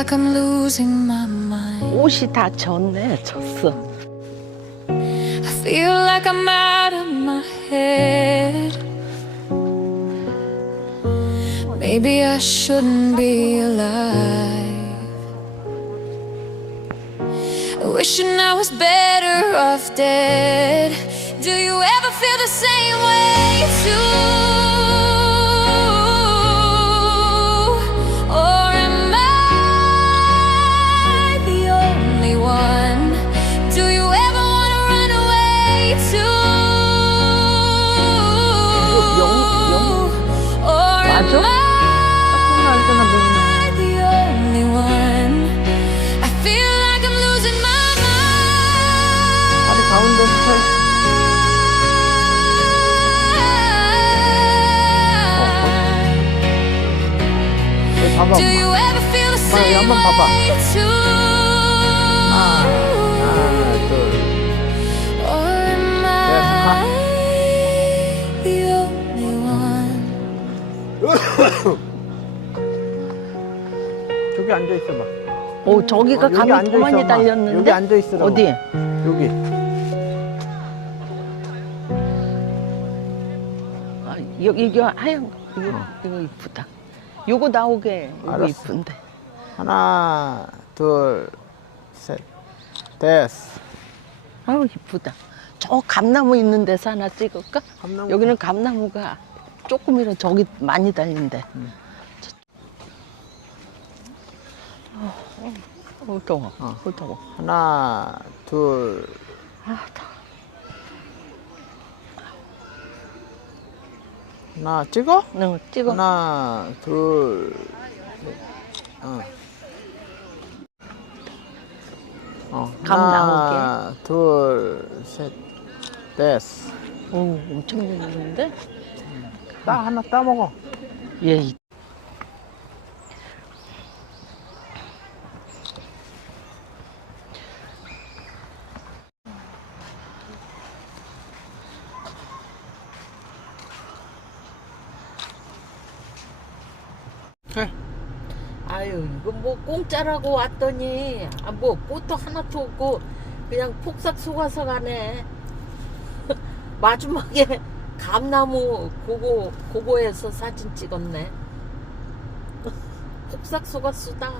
like I'm losing my mind. 옷이 다 졌네, 졌어. I feel like I'm out of my head. Maybe I shouldn't be alive. Wishing I was better off dead. Do you ever feel the same way too? 봐봐 엄마, 여기 same 한번 봐봐. way too? 하나 둘 Or am 가. I the only one? 저기 앉아 있어봐 오, 저기가 어, 여기 감이 앉아 더 많이 있어. 달렸는데? 여기 앉아 있으라고. 어디? 여기 아, 여기, 이거 하얀 거. 이거, 이거 이쁘다. 요거 나오게. 알았어. 이쁜데. 하나 둘 셋 됐어 아우, 이쁘다. 저 감나무 있는 데서 하나 찍을까? 감나무? 여기는 감나무가 조금이라도 저기 많이 달린대. 저- 어, 어, 어, 더워. 어. 어, 더워. 하나 둘 아, 더워. 하나 찍어 응, 찍어. 하나 둘 셋. 어. 어, 감 하나 둘셋 됐어 오, 엄청 달리는데? 따 하나 따 먹어 예, 이- 아유 이거 뭐 공짜라고 왔더니 아 뭐 꽃도 하나도 없고 그냥 폭삭 속아서 가네. 마지막에 감나무 고고 고고에서 사진 찍었네. 폭삭 속았수다